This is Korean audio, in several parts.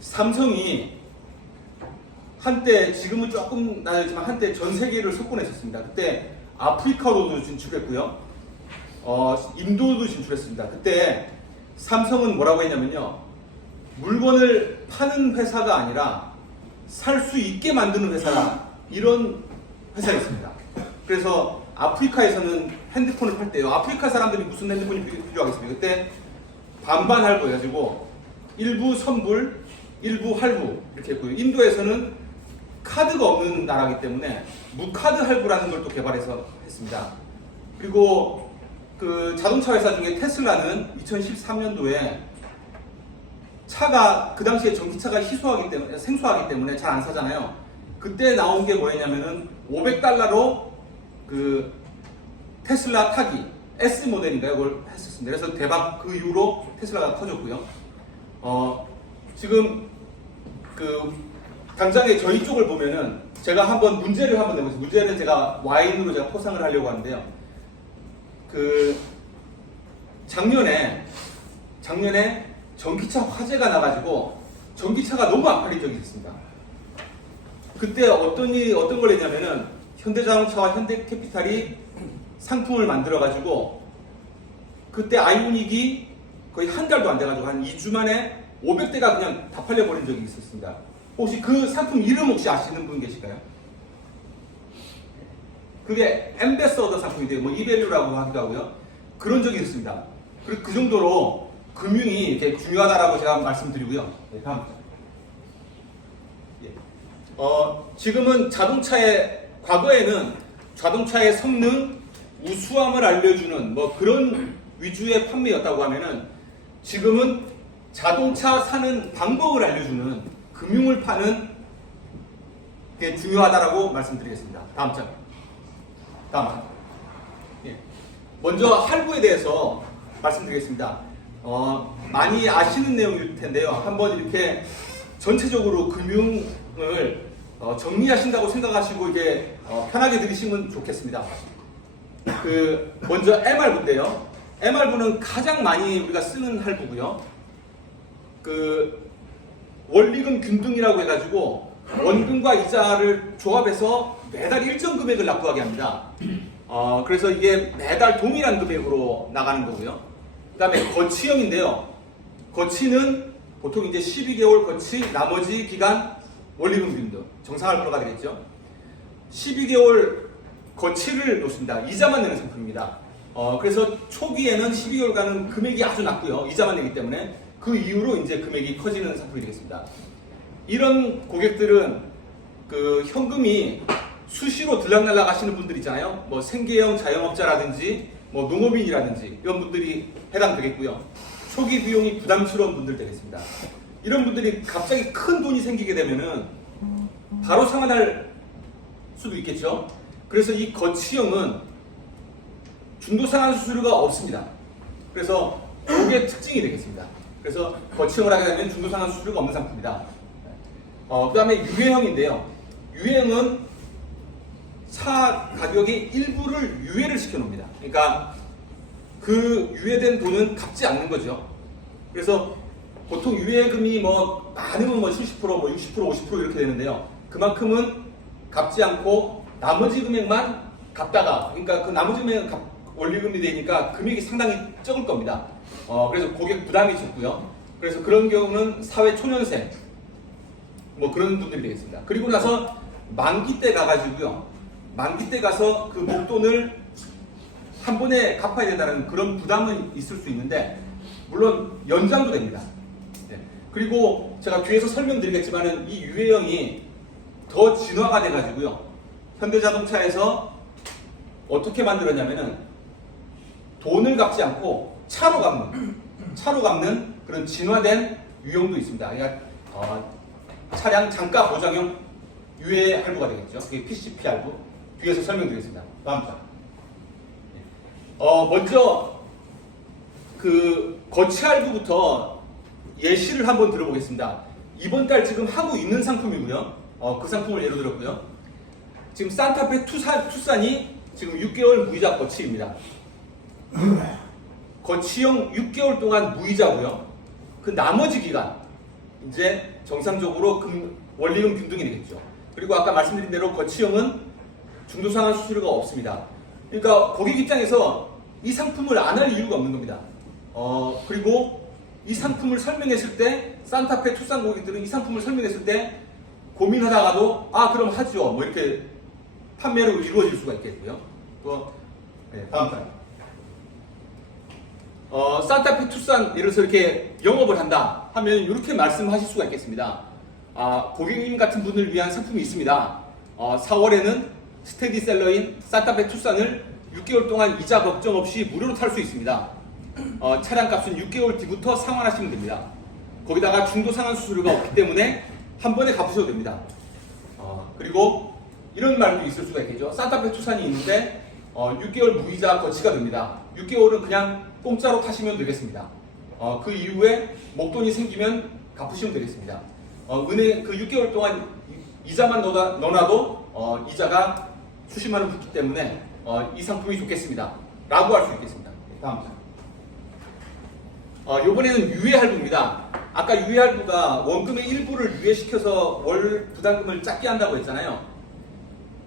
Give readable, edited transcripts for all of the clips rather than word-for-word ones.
삼성이 한때, 지금은 조금 나아졌지만 한때 전 세계를 석권했었습니다. 그때 아프리카로도 진출했고요. 인도도 진출했습니다. 그때 삼성은 뭐라고 했냐면요. 물건을 파는 회사가 아니라 살 수 있게 만드는 회사다. 이런 회사였습니다. 그래서 아프리카에서는 핸드폰을 팔 때요. 아프리카 사람들이 무슨 핸드폰이 필요하겠습니까? 그때 반반 할부 해가지고 일부 선불, 일부 할부 이렇게 했고요. 인도에서는 카드가 없는 나라이기 때문에 무카드 할부라는 걸 또 개발해서 했습니다. 그리고 그 자동차 회사 중에 테슬라는 2013년도에 차가 그 당시에 전기차가 생소하기 때문에 잘 안 사잖아요. 그때 나온 게 뭐였냐면은 $500로 그 테슬라 타기 S 모델인가요? 그걸 했었습니다. 그래서 대박, 그 이후로 테슬라가 커졌고요. 지금 그 당장에 저희 쪽을 보면은 제가 한번 문제를 내보겠습니다. 문제는 제가 와인으로 제가 포상을 하려고 하는데요. 그 작년에 전기차 화재가 나가지고 전기차가 너무 안 팔린 적이 있었습니다. 그때 어떤 걸 했냐면은 현대자동차와 현대캐피탈이 상품을 만들어가지고 그때 아이오닉이 거의 한 달도 안 돼가지고 한 2주 만에 500대가 그냥 다 팔려버린 적이 있었습니다. 혹시 그 상품 이름 혹시 아시는 분 계실까요? 그게 엠베서더 상품인데요. 뭐 이밸류라고 하기도 하고요. 그런 적이 있습니다. 그 정도로 금융이 이렇게 중요하다라고 제가 말씀드리고요. 네, 다음. 예. 지금은 과거에는 자동차의 성능, 우수함을 알려주는 뭐 그런 위주의 판매였다고 하면은 지금은 자동차 사는 방법을 알려주는 금융을 파는 게 중요하다라고 말씀드리겠습니다. 다음 장. 예. 먼저 할부에 대해서 말씀드리겠습니다. 많이 아시는 내용일 텐데요. 한번 이렇게 전체적으로 금융을 정리하신다고 생각하시고 이게 편하게 들으시면 좋겠습니다. 먼저 MR부인데요. MR부는 가장 많이 우리가 쓰는 할부고요. 원리금 균등이라고 해가지고 원금과 이자를 조합해서 매달 일정 금액을 납부하게 합니다. 그래서 이게 매달 동일한 금액으로 나가는 거고요. 그 다음에 거치형인데요. 거치는 보통 이제 12개월 거치, 나머지 기간 원리금 균등, 정상할부가 되겠죠. 12개월 거치를 놓습니다. 이자만 내는 상품입니다. 그래서 초기에는 12개월간은 금액이 아주 낮고요. 이자만 내기 때문에 그 이후로 이제 금액이 커지는 상품이 되겠습니다. 이런 고객들은 그 현금이 수시로 들락날락 하시는 분들 있잖아요. 뭐 생계형 자영업자라든지 뭐 농업인이라든지 이런 분들이 해당되겠고요. 초기 비용이 부담스러운 분들 되겠습니다. 이런 분들이 갑자기 큰 돈이 생기게 되면은 바로 상환할 수도 있겠죠. 그래서 이 거치형은 중도상환 수수료가 없습니다. 그래서 이게 특징이 되겠습니다. 그래서 거치형을 하게 되면 중도상환 수수료가 없는 상품입니다. 그 다음에 유예형인데요. 유예형은 차 가격의 일부를 유예를 시켜 놓습니다. 그러니까 그 유예된 돈은 갚지 않는 거죠. 그래서 보통 유예금이 뭐 많으면 뭐 70%, 뭐 60%, 50% 이렇게 되는데요. 그만큼은 갚지 않고 나머지 금액만 갚다가, 그러니까 그 나머지 금액은 원리금이 되니까 금액이 상당히 적을 겁니다. 그래서 고객 부담이 적고요. 그래서 그런 경우는 사회 초년생 뭐 그런 분들이 되겠습니다. 그리고 나서 만기 때 가가지고요. 만기 때 가서 그 목돈을 한 번에 갚아야 된다는 그런 부담은 있을 수 있는데 물론 연장도 됩니다. 네. 그리고 제가 뒤에서 설명드리겠지만은 이 유예형이 더 진화가 돼가지고요. 현대자동차에서 어떻게 만들었냐면은 돈을 갚지 않고 차로 갚는 그런 진화된 유형도 있습니다. 그러니까 차량 장가 보장형 유예 할부가 되겠죠. 그게 PCP 할부. 뒤에서 설명드리겠습니다. 다음 장. 먼저 그 거치 할부부터 예시를 한번 들어보겠습니다. 이번 달 지금 하고 있는 상품이고요. 그 상품을 예로 들었고요. 지금 산타페 투싼이 지금 6개월 무이자 거치입니다. 거치형 6개월 동안 무이자고요. 그 나머지 기간 이제 정상적으로 원리금 균등이 되겠죠. 그리고 아까 말씀드린 대로 거치형은 중도상환 수수료가 없습니다. 그러니까 고객 입장에서 이 상품을 안 할 이유가 없는 겁니다. 그리고 이 상품을 설명했을 때 산타페 투싼 고객들은 이 상품을 설명했을 때 고민하다가도 그럼 하죠. 뭐 이렇게 판매로 이루어질 수가 있겠고요. 또 다음 달. 산타페 투싼 예를 들어서 이렇게 영업을 한다 하면 이렇게 말씀하실 수가 있겠습니다. 고객님 같은 분을 위한 상품이 있습니다. 4월에는 스테디셀러인 산타페 투싼을 6개월 동안 이자 걱정 없이 무료로 탈 수 있습니다. 차량값은 6개월 뒤부터 상환하시면 됩니다. 거기다가 중도 상환 수수료가 없기 때문에 한 번에 갚으셔도 됩니다. 그리고 이런 말도 있을 수가 있겠죠. 산타페 투싼이 있는데 6개월 무이자 거치가 됩니다. 6개월은 그냥 공짜로 타시면 되겠습니다. 그 이후에 목돈이 생기면 갚으시면 되겠습니다. 은행 그 6개월 동안 이자만 넣어놔도 이자가 수십만 원 붙기 때문에 이 상품이 좋겠습니다. 라고 할 수 있겠습니다. 다음 장. 요번에는 유예할부입니다. 아까 유예할부가 원금의 일부를 유예시켜서 월 부담금을 작게 한다고 했잖아요.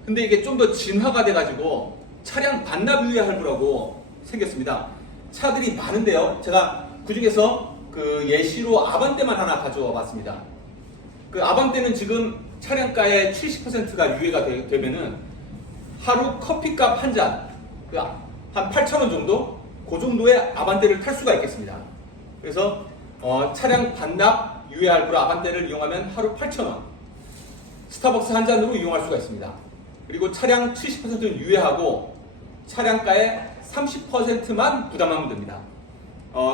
근데 이게 좀 더 진화가 돼가지고 차량 반납 유예할부라고 생겼습니다. 차들이 많은데요. 제가 그 중에서 그 예시로 아반떼만 하나 가져와 봤습니다. 그 아반떼는 지금 차량가의 70%가 유예가 되면은 하루 커피값 한 잔, 한 8,000원 정도? 그 정도의 아반떼를 탈 수가 있겠습니다. 그래서 차량 반납 유예할부로 아반떼를 이용하면 하루 8,000원. 스타벅스 한 잔으로 이용할 수가 있습니다. 그리고 차량 70%는 유예하고 차량가의 30%만 부담하면 됩니다.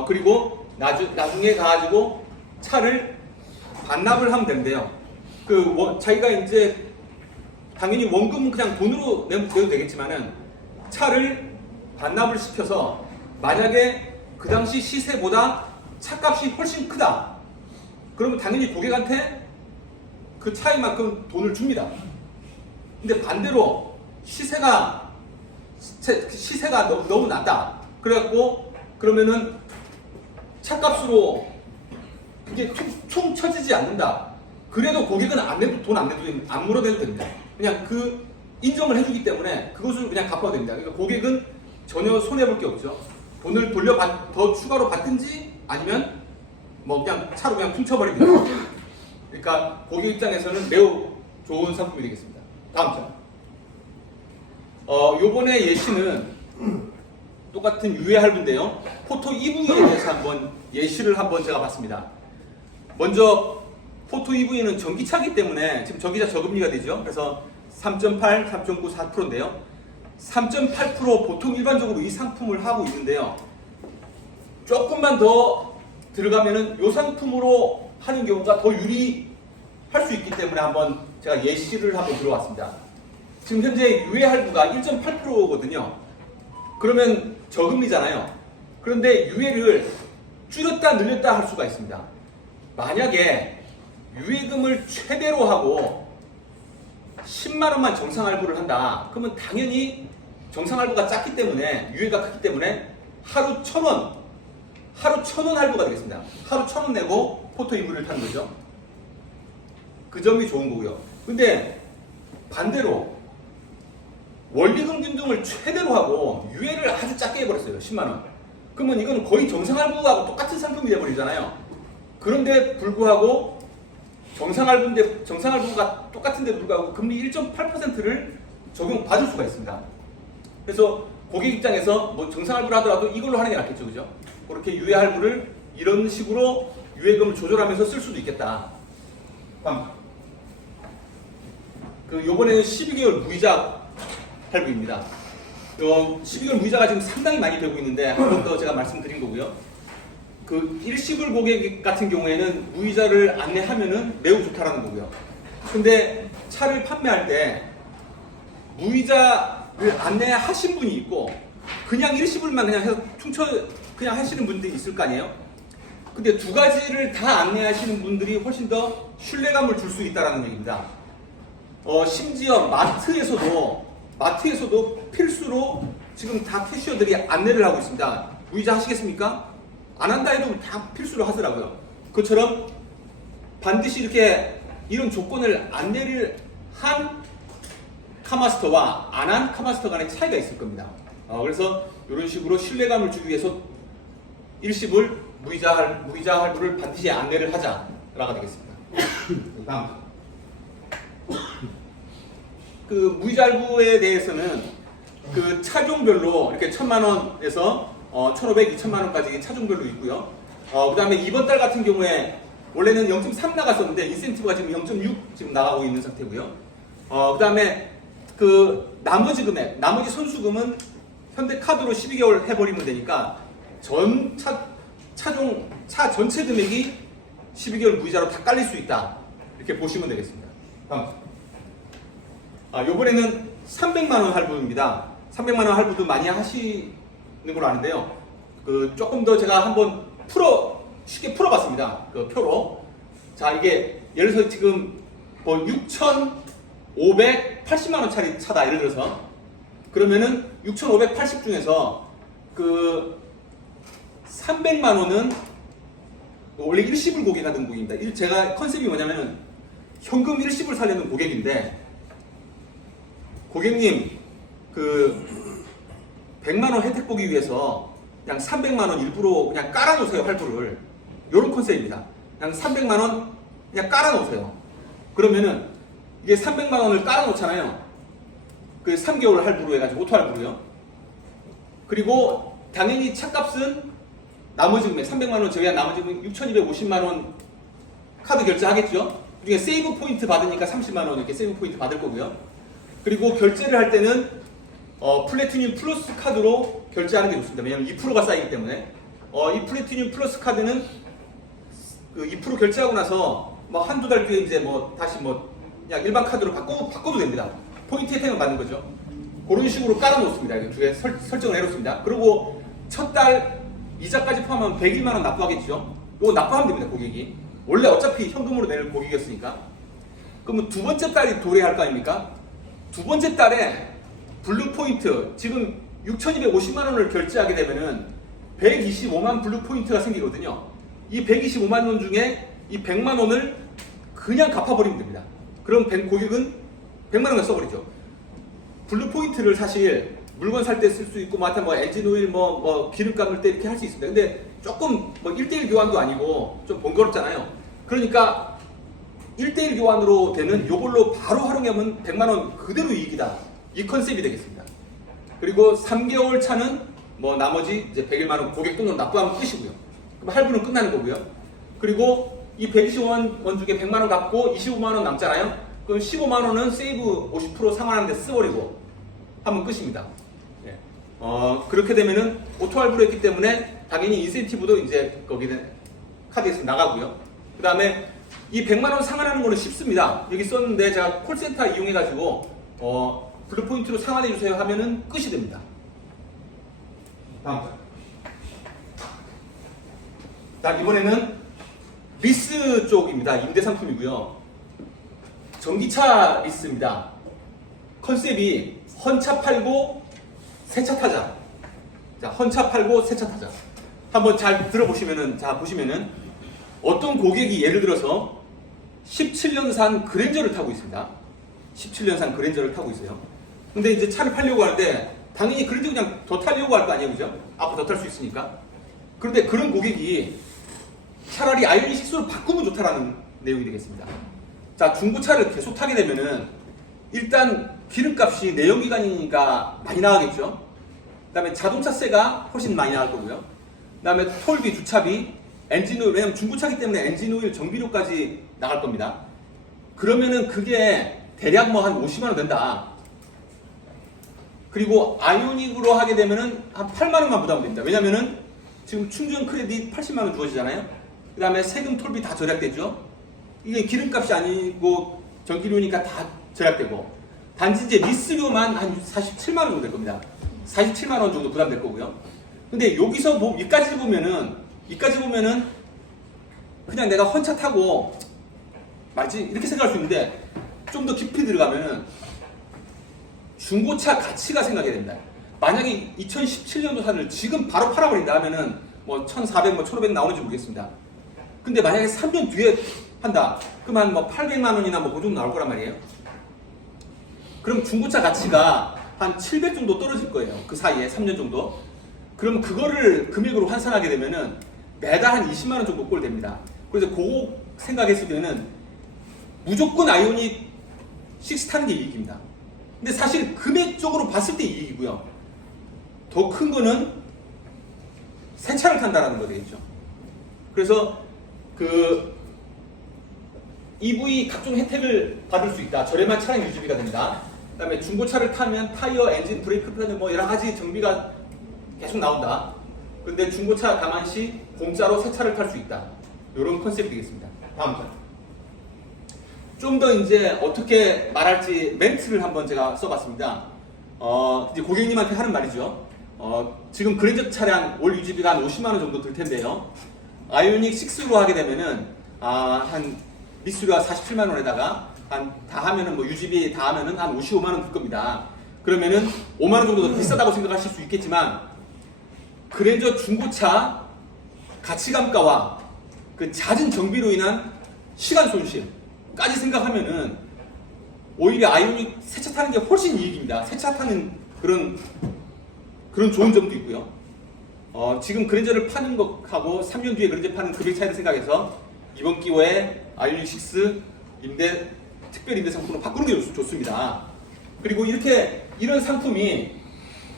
그리고 나중에 가가지고 차를 반납을 하면 되는데요. 자기가 이제 당연히 원금은 그냥 돈으로 내도 되겠지만은 차를 반납을 시켜서 만약에 그 당시 시세보다 차값이 훨씬 크다. 그러면 당연히 고객한테 그 차이만큼 돈을 줍니다. 근데 반대로 시세가 너무 낮다. 그래갖고 그러면은 차값으로 그게 총 쳐지지 않는다. 그래도 고객은 돈 안 물어내도 됩니다. 그냥 그 인정을 해주기 때문에 그것을 그냥 갚아도 됩니다. 그러니까 고객은 전혀 손해볼 게 없죠. 돈을 더 추가로 받든지 아니면 뭐 그냥 차로 그냥 퉁쳐버리든지. 그러니까 고객 입장에서는 매우 좋은 상품이 되겠습니다. 다음 장. 요번에 예시는 똑같은 유예할부인데요. 포토 EV에 대해서 예시를 제가 봤습니다. 먼저 포토 EV는 전기차기 때문에 지금 전기차 저금리가 되죠. 그래서 3.8, 3.9, 4%인데요. 3.8% 보통 일반적으로 이 상품을 하고 있는데요. 조금만 더 들어가면은 이 상품으로 하는 경우가 더 유리할 수 있기 때문에 제가 예시를 들어왔습니다. 지금 현재 유예할부가 1.8%거든요. 그러면 저금리잖아요. 그런데 유예를 줄였다 늘렸다 할 수가 있습니다. 만약에 유예금을 최대로 하고 10만 원만 정상할부를 한다. 그러면 당연히 정상할부가 작기 때문에 유예가 크기 때문에 하루 1,000원 할부가 되겠습니다. 하루 1,000원 내고 포토 EV를 타는 거죠. 그 점이 좋은 거고요. 근데 반대로 원리금 균등을 최대로 하고 유예를 아주 작게 해버렸어요. 10만 원. 그러면 이건 거의 정상할부하고 똑같은 상품이 돼버리잖아요. 그런데 불구하고 정상할부가 똑같은데 불구하고 금리 1.8%를 적용받을 수가 있습니다. 그래서 고객 입장에서 뭐 정상할부를 하더라도 이걸로 하는 게 낫겠죠. 그죠? 그렇게 유예할부를 이런 식으로 유예금을 조절하면서 쓸 수도 있겠다. 요번에는 12개월 무이자 할부입니다. 12개월 무이자가 지금 상당히 많이 되고 있는데 한 번 더 제가 말씀드린 거고요. 일시불 고객 같은 경우에는 무이자를 안내하면은 매우 좋다라는 거고요. 근데 차를 판매할 때 무이자를 안내하신 분이 있고 그냥 일시불만 그냥 해서 그냥 하시는 분들이 있을 거 아니에요? 근데 두 가지를 다 안내하시는 분들이 훨씬 더 신뢰감을 줄 수 있다는 얘기입니다. 심지어 마트에서도 필수로 지금 다 캐시어들이 안내를 하고 있습니다. 무이자 하시겠습니까? 안 한다 해도 다 필수로 하더라고요. 그것처럼 반드시 이렇게 이런 조건을 안내를 한 카마스터와 안 한 카마스터 간의 차이가 있을 겁니다. 그래서 이런 식으로 신뢰감을 주기 위해서 일시불 무이자 할부를 반드시 안내를 하자라가 되겠습니다. 다음. 그 무이자 할부에 대해서는 그 차종별로 이렇게 1,000만 원에서 1,500, 2,000만 원까지 차종별로 있고요. 그다음에 이번 달 같은 경우에 원래는 0.3 나갔었는데 인센티브가 지금 0.6 지금 나가고 있는 상태고요. 그다음에 그 나머지 금액, 나머지 선수금은 현대카드로 12개월 해버리면 되니까 차 전체 금액이 12개월 무이자로 다 깔릴 수 있다. 이렇게 보시면 되겠습니다. 다음. 요번에는 300만 원 할부입니다. 300만 원 할부도 많이 하시는 걸로 아는데요. 그 조금 더 제가 한번 쉽게 풀어봤습니다. 그 표로. 자, 이게 예를 들어서 지금 뭐 6,580만 원짜리 차다. 예를 들어서 그러면은 6,580 중에서 그 300만 원은 원래 일시불 고객하던 고객입니다. 제가 컨셉이 뭐냐면은 현금 일시불 살려는 고객인데, 고객님 그 100만 원 혜택 보기 위해서 그냥 300만 원 일부러 그냥 깔아놓으세요. 할부를. 이런 컨셉입니다. 그냥 300만 원 그냥 깔아놓으세요. 그러면은 이게 300만 원을 깔아놓잖아요. 그 3개월 할부로 해가지고 오토 할부로요. 그리고 당연히 차값은 나머지 금액 300만 원 제외한 나머지 금액 6,250만 원 카드 결제하겠죠. 그중에 세이브 포인트 받으니까 30만 원 이렇게 세이브 포인트 받을 거고요. 그리고 결제를 할 때는 플래티늄 플러스 카드로 결제하는 게 좋습니다. 왜냐하면 2%가 쌓이기 때문에. 이 플래티늄 플러스 카드는 그 2% 결제하고 나서 뭐 한두 달 뒤에 이제 뭐 다시 뭐 그냥 일반 카드로 바꿔도 됩니다. 포인트 혜택을 받는 거죠. 그런 식으로 깔아놓습니다. 이거 주에 설정을 해놓습니다. 그리고 첫 달 이자까지 포함하면 101만 원 납부하겠죠. 이거 납부하면 됩니다. 고객이. 원래 어차피 현금으로 낼 고객이었으니까. 그러면 두 번째 달이 도래할 거 아닙니까? 두 번째 달에 블루 포인트, 지금 6,250만 원을 결제하게 되면은 125만 블루 포인트가 생기거든요. 이 125만 원 중에 이 100만 원을 그냥 갚아버리면 됩니다. 그럼 고객은 100만 원을 써버리죠. 블루 포인트를 사실 물건 살 때 쓸 수 있고, 뭐 엔진 오일, 기름 감을 때 이렇게 할 수 있습니다. 근데 조금 1대1 교환도 아니고 좀 번거롭잖아요. 그러니까 1대1 교환으로 되는 요걸로 바로 활용하면 100만 원 그대로 이익이다. 이 컨셉이 되겠습니다. 그리고 3개월 차는 나머지 이제 101만 원 고객 돈으로 납부하면 끝이고요. 그럼 할부는 끝나는 거고요. 그리고 이 125만 원 중에 100만 원 갚고 25만 원 남잖아요. 그럼 15만 원은 세이브 50% 상환하는 데 써버리고 하면 끝입니다. 네. 그렇게 되면은 오토 할부로 했기 때문에 당연히 인센티브도 이제 거기는 카드에서 나가고요. 그 다음에 이 100만 원 상환하는 거는 쉽습니다. 여기 썼는데 제가 콜센터 이용해가지고 블루 포인트로 상환해 주세요 하면은 끝이 됩니다. 다음. 자, 이번에는 리스 쪽입니다. 임대 상품이고요. 전기차 리스입니다. 컨셉이 헌차 팔고 새차 타자. 자, 헌차 팔고 새차 타자. 한번 잘 들어보시면은, 보시면은 어떤 고객이 예를 들어서 17년산 그랜저를 타고 있습니다. 17년산 그랜저를 타고 있어요. 근데 이제 차를 팔려고 하는데 당연히 그랜저 그냥 더 타려고 할 거 아니에요, 그죠? 앞으로 더 탈 수 있으니까. 그런데 그런 고객이 차라리 아이오닉 6로 바꾸면 좋다라는 내용이 되겠습니다. 자, 중고차를 계속 타게 되면은 일단 기름값이 내연기관이니까 많이 나가겠죠. 그 다음에 자동차세가 훨씬 많이 나갈 거고요. 그 다음에 톨비, 주차비, 엔진오일, 왜냐면 중고차기 때문에 엔진오일, 정비료까지 나갈 겁니다. 그러면은 그게 대략 한 50만 원 된다. 그리고 아이오닉으로 하게 되면은 한 8만 원만 부담이 됩니다. 왜냐면은 지금 충전 크레딧 80만 원 주어지잖아요. 그 다음에 세금, 톨비 다 절약되죠. 이게 기름값이 아니고 전기료니까 다 절약되고, 단지 이제 리스료만 한 47만 원 정도 될 겁니다. 47만 원 정도 부담될 거고요. 근데 여기서 이까지 보면은 그냥 내가 헌차 타고 말지 이렇게 생각할 수 있는데, 좀 더 깊이 들어가면은 중고차 가치가 생각해야 됩니다. 만약에 2017년도 차를 지금 바로 팔아버린다 하면은 1,400, 1,500 나오는지 모르겠습니다. 근데 만약에 3년 뒤에 한다. 그럼 한 뭐 800만 원이나 뭐 그 정도 나올 거란 말이에요. 그럼 중고차 가치가 한 700 정도 떨어질 거예요. 그 사이에 3년 정도. 그럼 그거를 금액으로 환산하게 되면은 매달 한 20만 원 정도 꼴 됩니다. 그래서 그거 생각했을 때는 무조건 아이오닉 6 타는 게 이익입니다. 근데 사실 금액적으로 봤을 때 이익이고요. 더 큰 거는 새 차를 탄다라는 거 되겠죠. 그래서 그 EV 각종 혜택을 받을 수 있다. 저렴한 차량 유지비가 됩니다. 그 다음에 중고차를 타면 타이어, 엔진, 브레이크 패드 뭐 여러 가지 정비가 계속 나온다. 근데 중고차 가만시 공짜로 새 차를 탈 수 있다. 이런 컨셉이 되겠습니다. 다음 편. 좀 더 이제 어떻게 말할지 멘트를 한번 제가 써봤습니다. 이제 고객님한테 하는 말이죠. 지금 그랜저 차량 월 유지비가 한 50만 원 정도 들 텐데요. 아이오닉 6로 하게 되면은 한 미수료가 47만 원에다가 한 다 하면은 뭐 유지비 다 하면은 한 55만 원 들 겁니다. 그러면은 5만 원 정도 더 비싸다고 생각하실 수 있겠지만 그랜저 중고차 가치감가와 그 잦은 정비로 인한 시간 손실까지 생각하면은 오히려 아이오닉 새 차 타는 게 훨씬 이익입니다. 새 차 타는 그런 좋은 점도 있고요. 지금 그랜저를 파는 것하고 3년 뒤에 그랜저 파는 금액 차이를 생각해서 이번 기회에 아이오닉 6 특별 임대 상품으로 바꾸는 게 좋습니다. 그리고 이런 상품이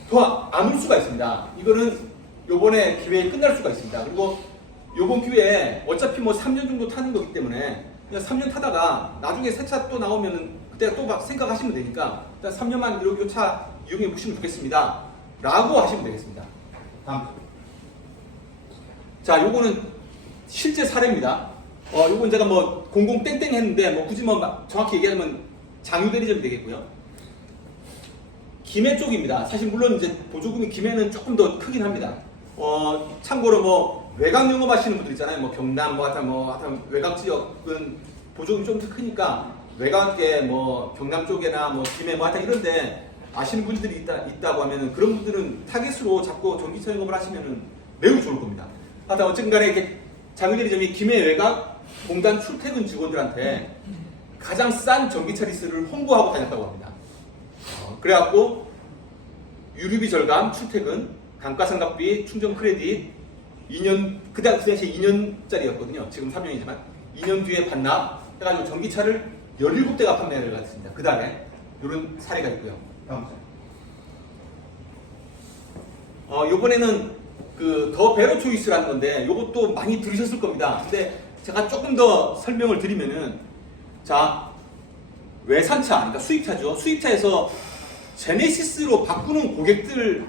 더 안 올 수가 있습니다. 이거는 요번에 기회에 끝날 수가 있습니다. 그리고 요번 기회에 어차피 뭐 3년 정도 타는 거기 때문에 그냥 3년 타다가 나중에 새 차 또 나오면은 그때 또 생각하시면 되니까 일단 3년만 요 차 이용해 보시면 좋겠습니다. 라고 하시면 되겠습니다. 다음. 자, 요거는 실제 사례입니다. 요건 제가 뭐 공공 땡땡 했는데 뭐 굳이 뭐 정확히 얘기하면 장유대리점이 되겠고요. 김해 쪽입니다. 사실 물론 이제 보조금이 김해는 조금 더 크긴 합니다. 참고로 뭐 외곽 영업하시는 분들 있잖아요. 뭐 경남 하여튼 외곽 지역은 보조금이 좀 더 크니까 외곽에 뭐 경남 쪽에나 뭐 김해 뭐 하여튼 이런데 아시는 분들이 있다고 하면은 그런 분들은 타겟으로 잡고 전기차 영업을 하시면은 매우 좋을 겁니다. 하여튼 어쨌든 간에 이렇게 장유대리점이 김해 외곽 공단 출퇴근 직원들한테 가장 싼 전기차 리스를 홍보하고 다녔다고 합니다. 그래갖고 유류비 절감, 출퇴근, 감가상각비, 충전 크레딧 2년, 그 당시에 2년짜리였거든요. 지금 3년이지만 2년 뒤에 반납 해가지고 전기차를 17대가 판매를 했습니다. 그 다음에 이런 사례가 있고요. 다음 장. 요번에는 그 더 베러 초이스라는 건데 요것도 많이 들으셨을 겁니다. 근데 제가 조금 더 설명을 드리면은 자, 외산차, 그러니까 수입차죠. 수입차에서 제네시스로 바꾸는 고객들이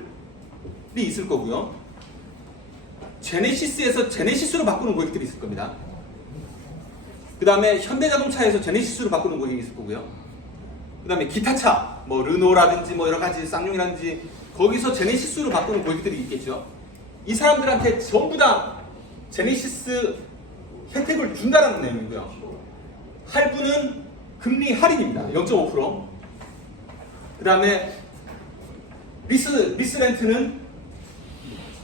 있을 거고요. 제네시스에서 제네시스로 바꾸는 고객들이 있을 겁니다. 그 다음에 현대자동차에서 제네시스로 바꾸는 고객이 있을 거고요. 그 다음에 기타차, 뭐 르노라든지 뭐 여러 가지 쌍용이라든지 거기서 제네시스로 바꾸는 고객들이 있겠죠. 이 사람들한테 전부 다 제네시스 혜택을 준다라는 내용이고요. 할부는 금리 할인입니다. 0.5%. 그 다음에 리스 렌트는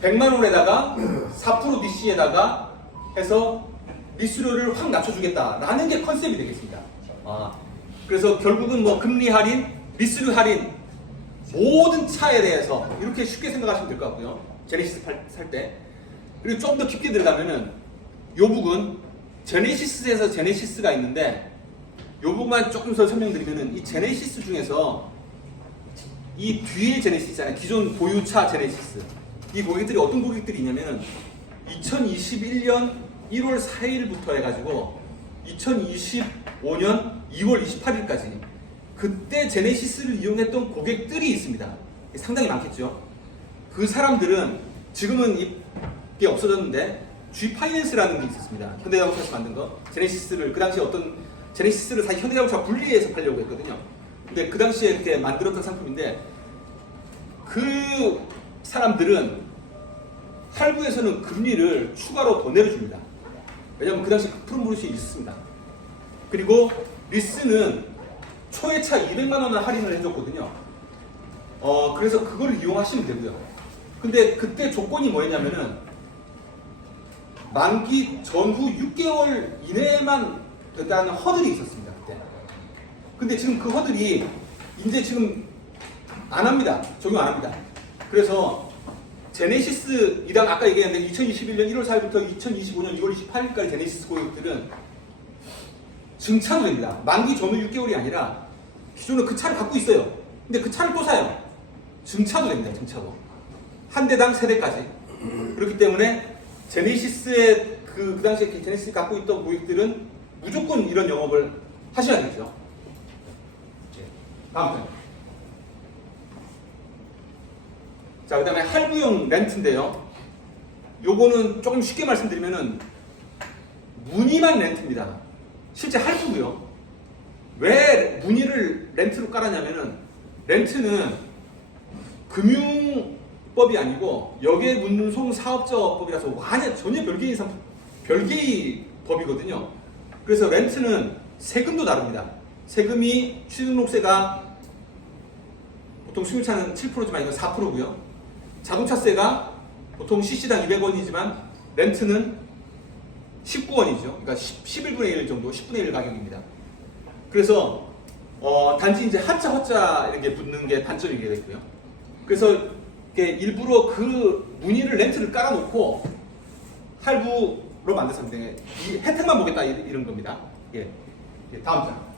100만 원에다가 4% DC에다가 해서 리스료를 확 낮춰주겠다라는 게 컨셉이 되겠습니다. 그래서 결국은 뭐 금리 할인, 리스료 할인 모든 차에 대해서 이렇게 쉽게 생각하시면 될 것 같고요. 제네시스 살 때. 그리고 좀 더 깊게 들어가면은 요 부분 제네시스에서 제네시스가 있는데 요 부분만 조금 더 설명드리면은 이 제네시스 중에서 이 뒤에 제네시스 있잖아요. 기존 보유차 제네시스. 이 고객들이 어떤 고객들이 있냐면은 2021년 1월 4일부터 해가지고 2025년 2월 28일까지 그때 제네시스를 이용했던 고객들이 있습니다. 상당히 많겠죠. 그 사람들은 지금은 이게 없어졌는데 G 파이낸스라는 게 있었습니다. 현대자동차에서 만든 거. 제네시스를 그 당시에 제네시스를 사실 현대자동차 분리해서 팔려고 했거든요. 근데 그 당시에 이렇게 만들었던 상품인데 그 사람들은 할부에서는 금리를 추가로 더 내려줍니다. 왜냐하면 그 당시 푸른 무릇이 있었습니다. 그리고 리스는 초회차 200만 원을 할인을 해줬거든요. 그래서 그걸 이용하시면 되고요. 근데 그때 조건이 뭐였냐면은 만기 전후 6개월 이내에만 됐다는 허들이 있었습니다. 그때. 근데 지금 그 허들이 이제 지금 안 합니다. 적용 안 합니다. 그래서 제네시스 이당 아까 얘기했는데 2021년 1월 4일부터 2025년 2월 28일까지 제네시스 고객들은 증차도 됩니다. 만기 전후 6개월이 아니라 기존에 그 차를 갖고 있어요. 근데 그 차를 또 사요. 증차도 됩니다. 증차도. 한 대당 3대까지. 그렇기 때문에 제네시스의 그 당시에 제네시스 갖고 있던 고객들은 무조건 이런 영업을 하셔야 되죠. 다음 편. 자, 그 다음에 할부용 렌트인데요. 요거는 조금 쉽게 말씀드리면은 무늬만 렌트입니다. 실제 할부고요. 왜 무늬를 렌트로 깔았냐면은 렌트는 금융법이 아니고 역외문송 사업자법이라서 완전 전혀 별개의 법이거든요. 그래서 렌트는 세금도 다릅니다. 세금이 취등록세가 보통 승용차는 7%지만 이건 4%고요. 자동차세가 보통 cc당 200원이지만 렌트는 19원이죠. 그러니까 11분의 1 정도, 10분의 1 가격입니다. 그래서 단지 이제 한자, 허자 이렇게 붙는 게 단점이 되겠고요. 그래서 이렇게 일부러 그 무늬를 렌트를 깔아놓고 할부로 만들었는데 이 혜택만 보겠다 이런 겁니다. 예. 다음 장.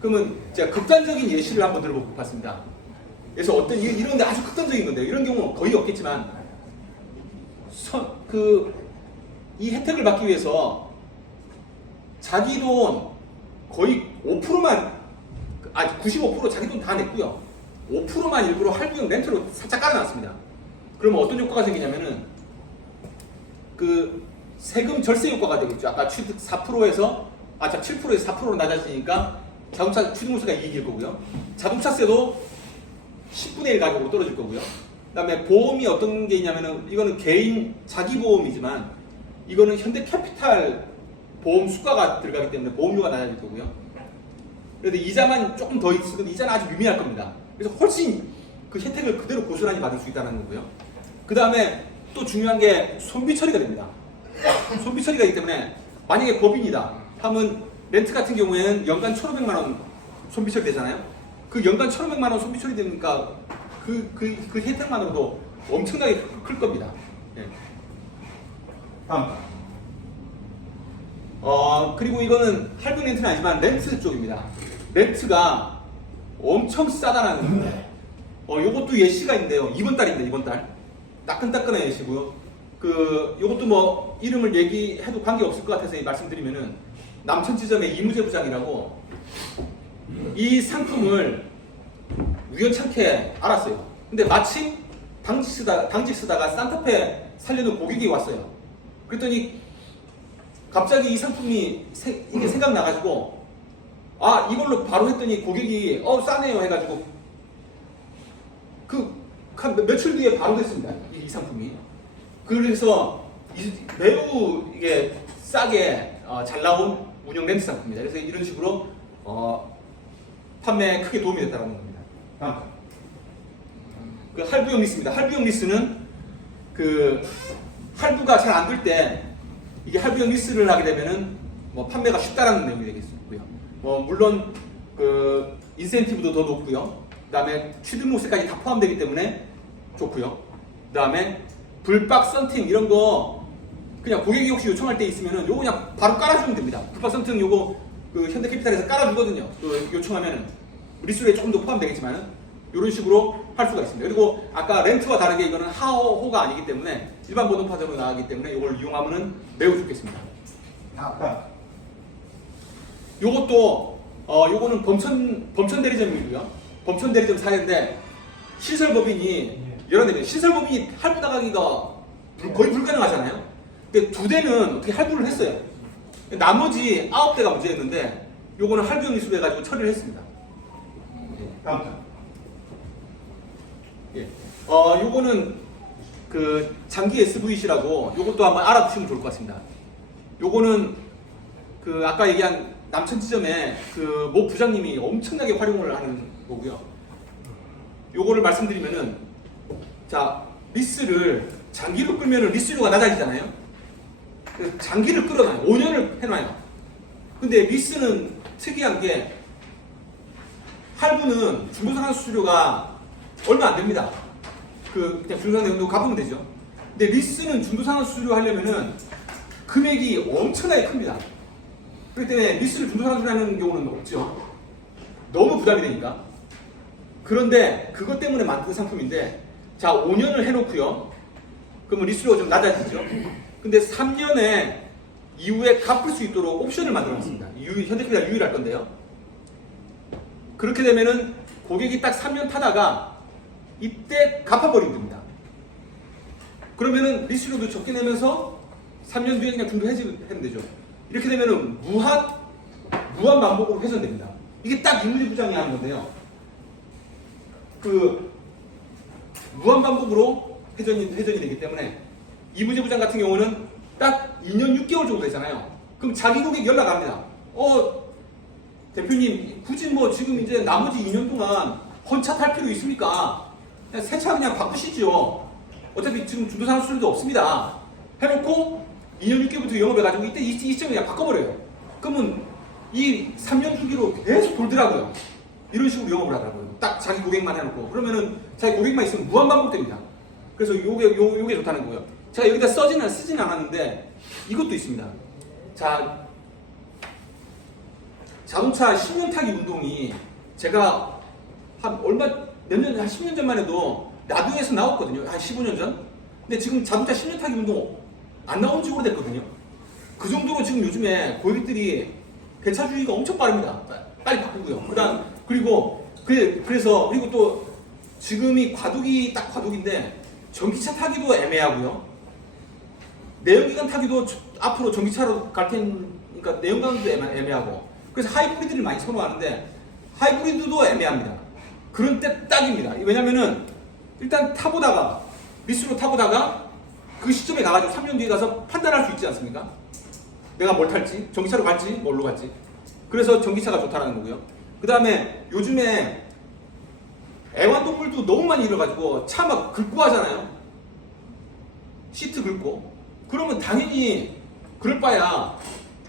그러면 제가 극단적인 예시를 한번 들어봤습니다. 그래서 어떤 이런데 아주 극단적인 건데 이런 경우는 거의 없겠지만 이 혜택을 받기 위해서 자기 돈 거의 5%만 95% 자기 돈 다 냈고요. 5%만 일부러 할부용 렌트로 살짝 깔아놨습니다. 그러면 어떤 효과가 생기냐면은 그 세금 절세 효과가 되겠죠. 아까 취득 4%에서 7%에서 4%로 낮아지니까 자동차 취등록세가 이익일 거고요. 자동차세도 10분의 1 가격으로 떨어질 거고요. 그 다음에 보험이 어떤 게 있냐면은 이거는 개인 자기 보험이지만 이거는 현대캐피탈 보험 수가가 들어가기 때문에 보험료가 낮아질 거고요. 그런데 이자만 조금 더 있으면 이자는 아주 미미할 겁니다. 그래서 훨씬 그 혜택을 그대로 고스란히 받을 수 있다는 거고요. 그 다음에 또 중요한 게 손비 처리가 됩니다. 손비 처리가 있기 때문에 만약에 법인이다 하면 렌트 같은 경우에는 연간 1,500만 원 손비 처리 되잖아요. 그 연간 1,500만 원 손비 처리 되니까 그 혜택만으로도 엄청나게 클 겁니다. 네. 다음. 그리고 이거는 할부 렌트는 아니지만 렌트 쪽입니다. 렌트가 엄청 싸다라는 거예요. 요것도 예시가 있는데요. 이번 달입니다. 이번 달. 따끈따끈한 예시고요. 요것도 뭐 이름을 얘기해도 관계없을 것 같아서 말씀드리면은 남천지점의 이무재 부장이라고 이 상품을 우연찮게 알았어요. 근데 마침 당직 쓰다가 산타페 살려는 고객이 왔어요. 그랬더니 갑자기 이 상품이 이게 생각나가지고 이걸로 바로 했더니 고객이 싸네요 해가지고 한 며칠 뒤에 바로 됐습니다. 이 상품이. 그래서 매우 이게 싸게 잘 나온 운영 렌트 상품입니다. 그래서 이런 식으로 판매에 크게 도움이 됐다는 겁니다. 다음. 할부용 리스입니다. 할부용 리스는 할부가 잘 안 될 때 이게 할부용 리스를 하게 되면은 판매가 쉽다라는 내용이 되겠고요. 물론 인센티브도 더 높고요. 그다음에 취등록세까지 다 포함되기 때문에 좋고요. 그다음에 불박 썬팅 이런 거 그냥 고객이 혹시 요청할 때 있으면은 요거 그냥 바로 깔아주면 됩니다. 불박 썬팅 요거 현대캐피탈에서 깔아주거든요. 요청하면은 리스에 조금 더 포함되겠지만은 이런 식으로 할 수가 있습니다. 그리고 아까 렌트와 다르게 이거는 하호가 아니기 때문에 일반 모동파적으로 나가기 때문에 이걸 이용하면은 매우 좋겠습니다. 요것도 요거는 범천 대리점이고요. 범천 대리점 사례인데 시설법인이 여러 대입니다. 시설법인이 할부 나가기가 거의 불가능하잖아요. 근데 2대는 어떻게 할부를 했어요. 나머지 9대가 문제였는데 요거는 할부용 리스로 해가지고 처리를 했습니다. 다음. 예. 요거는 장기 SVC라고 요것도 한번 알아두시면 좋을 것 같습니다. 요거는 아까 얘기한 남천지점에 모 부장님이 엄청나게 활용을 하는 거고요. 요거를 말씀드리면은 리스를 장기로 끌면은 리스료가 낮아지잖아요. 장기를 끌어놔요. 5년을 해놔요. 근데 리스는 특이한 게 할부는 중도상환 수수료가 얼마 안 됩니다. 그냥 중도상환 내용도 갚으면 되죠. 근데 리스는 중도상환 수수료 하려면은 금액이 엄청나게 큽니다. 그렇기 때문에 리스를 중도상환 수수료 하는 경우는 없죠. 너무 부담이 되니까. 그런데 그것 때문에 만든 상품인데, 자, 5년을 해놓고요. 그러면 리스료가 좀 낮아지죠. 근데 3년에 이후에 갚을 수 있도록 옵션을 만들어놨습니다. 현대캐피탈 유일할 건데요. 그렇게 되면은 고객이 딱 3년 타다가 이때 갚아버리면 됩니다. 그러면은 리스료도 적게 내면서 3년 뒤에 그냥 중도 해지하면 되죠. 이렇게 되면은 무한 반복으로 회전됩니다. 이게 딱 이무재 부장이 하는 건데요. 무한 반복으로 회전이 되기 때문에 이무재 부장 같은 경우는 딱 2년 6개월 정도 되잖아요. 그럼 자기 고객 연락합니다. 대표님, 굳이 뭐 지금 이제 나머지 2년 동안 헌차 탈 필요 있습니까? 그냥 새 차 그냥 바꾸시죠. 어차피 지금 중도상환 수수료도 없습니다. 해놓고 2년 6개월부터 영업해가지고 이때 이 시점에 그냥 바꿔버려요. 그러면 이 3년 주기로 계속 돌더라고요. 이런 식으로 영업을 하더라고요. 딱 자기 고객만 해놓고. 그러면은 자기 고객만 있으면 무한 반복됩니다. 그래서 요게 좋다는 거예요. 제가 여기다 쓰지는 않았는데 이것도 있습니다. 자, 자동차 10년 타기 운동이 제가 한 10년 전만 해도 라디오에서 나왔거든요. 한 15년 전. 근데 지금 자동차 10년 타기 운동 안 나온 지 오래됐거든요. 그 정도로 지금 요즘에 고객들이 배차 주의가 엄청 빠릅니다. 빨리 바꾸고요. 그래서 또 지금이 딱 과도기인데 전기차 타기도 애매하고요. 내연기관 타기도 앞으로 전기차로 갈 테니까 내연기관도 애매하고. 그래서 하이브리드를 많이 선호하는데 하이브리드도 애매합니다. 그런 때 딱입니다. 왜냐면은 일단 리스로 타보다가 그 시점에 가가지고 3년 뒤에 가서 판단할 수 있지 않습니까? 내가 뭘 탈지, 전기차로 갈지, 뭘로 갈지. 그래서 전기차가 좋다는 거고요. 그 다음에 요즘에 애완동물도 너무 많이 잃어가지고 차 막 긁고 하잖아요. 시트 긁고. 그러면 당연히 그럴 바야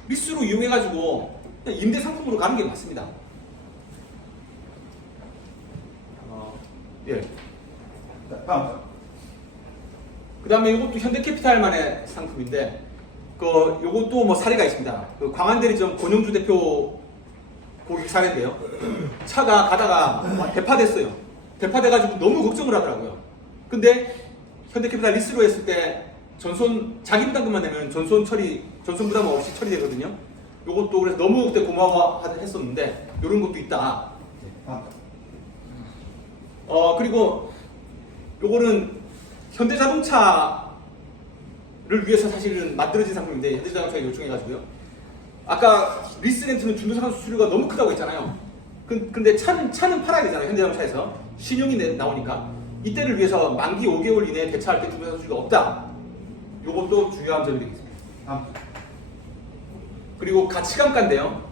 리스로 이용해가지고 그냥 임대 상품으로 가는 게 맞습니다. 예. 다음. 그 다음에 이것도 현대캐피탈만의 상품인데, 요것도 뭐 사례가 있습니다. 광안대리점 권영주 대표 고객 사례인데요. 차가 가다가 대파됐어요. 대파돼가지고 너무 걱정을 하더라고요. 근데 현대캐피탈 리스로 했을 때 자기 부담금만 내면 전손 부담 없이 처리되거든요. 요것도 그래서 너무 그때 고마워했었는데, 요런 것도 있다. 그리고 요거는 현대자동차를 위해서 사실은 만들어진 상품인데, 현대자동차가 요청해가지고요. 아까 리스렌트는 중도상환 수수료가 너무 크다고 했잖아요. 근데 차는 팔아야 되잖아요. 현대자동차에서 신용이 나오니까 이때를 위해서 만기 5개월 이내에 대차할 때 중도상환 수수료가 없다. 요것도 중요한 점이 되겠습니다. 그리고 가치감가인데요.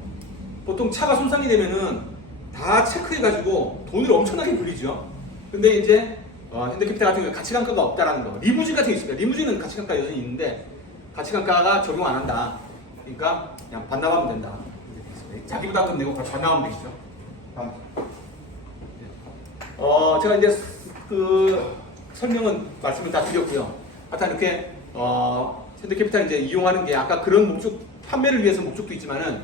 보통 차가 손상이 되면은 다 체크해가지고 돈을 엄청나게 불리죠. 근데 이제 현대캐피탈 같은 경우에 가치감가가 없다라는 거. 리무진 같은 게 있습니다. 리무진은 가치감가 여전히 있는데 가치감가가 적용 안 한다. 그러니까 그냥 반납하면 된다. 자기 부담금 내고 반납하면 되시죠. 제가 이제 설명은 말씀을 다 드렸고요. 하여튼 이렇게 현대캐피탈 이제 이용하는 게 아까 그런 목적, 판매를 위해서 목적도 있지만은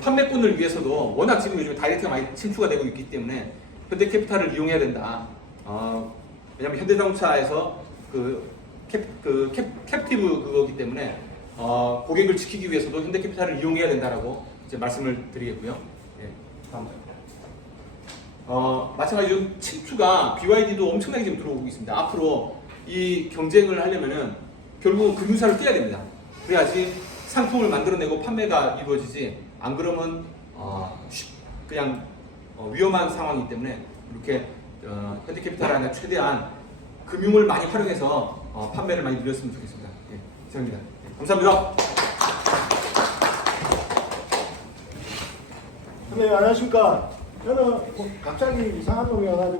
판매권을 위해서도 워낙 지금 요즘 다이렉트가 많이 침투가 되고 있기 때문에 현대캐피탈을 이용해야 된다. 왜냐면 현대자동차에서 캡티브 그거기 때문에 고객을 지키기 위해서도 현대캐피탈을 이용해야 된다라고 이제 말씀을 드리겠고요. 예. 마찬가지로 침투가 BYD도 엄청나게 지금 들어오고 있습니다. 앞으로 이 경쟁을 하려면은 결국은 금융사를 떼야 됩니다. 그래야지 상품을 만들어내고 판매가 이루어지지, 안 그러면 그냥 위험한 상황이기 때문에 이렇게 현대캐피탈 안에 최대한 금융을 많이 활용해서 판매를 많이 늘렸으면 좋겠습니다. 예, 이상입니다. 예, 감사합니다. 네, 안녕하십니까. 저는 갑자기 이상한 놈이 와가지고